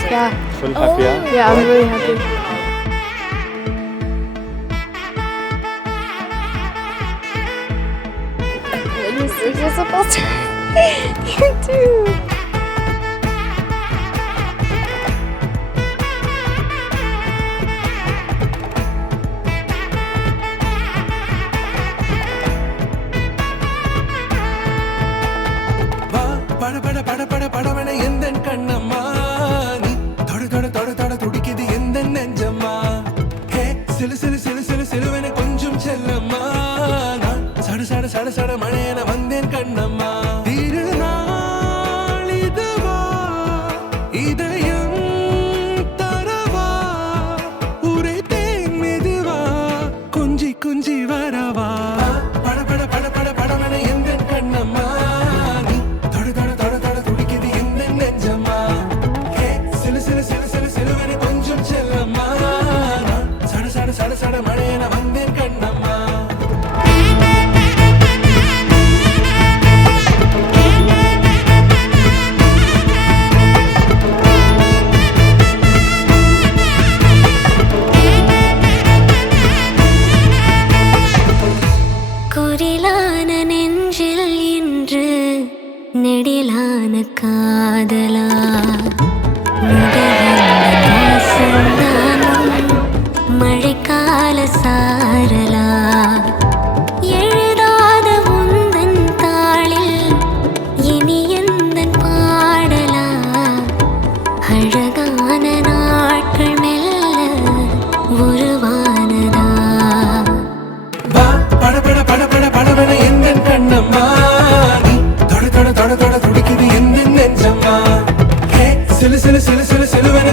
Yeah. Full happy, yeah? Yeah, I'm really happy. You're supposed to. You too. பட பட பட பட படவன எந்தன் கண்ணம்மா நீ தொட தொட தொட தொட துடிக்குது எந்த நெஞ்சம்மா ஹே சிலு சிலு சிலு சிலு சிலுவன கொஞ்சம் செல்லம்மா நான் சட சட சட சட மழையன வந்தேன் கண்ணம்மா திருநாள் இதுவா இதயம் தரவா உரைத்தேன் மெதுவா குஞ்சி குஞ்சி வரவா பட பட பட பட படவன எந்தன் கண்ணம்மா சட சட மழையன வந்தேன் கண்ணம்மா குரிலான நெஞ்சில் இன்று நெடிலான காதலா மழைக்கால சாரலா எழுதாத உந்தன் தாளில் இனி எந்தன் பாடலா அழகான நாட்கள் மெல்ல உருவானதா பட பட பட பட படவன எந்தன் கண்ணம்மா நீ தொட தொட தொட தொட துடிக்குது எந்த நெஞ்சம்மா ஹே சிலு சிலு சிலு சிலு சிலுவன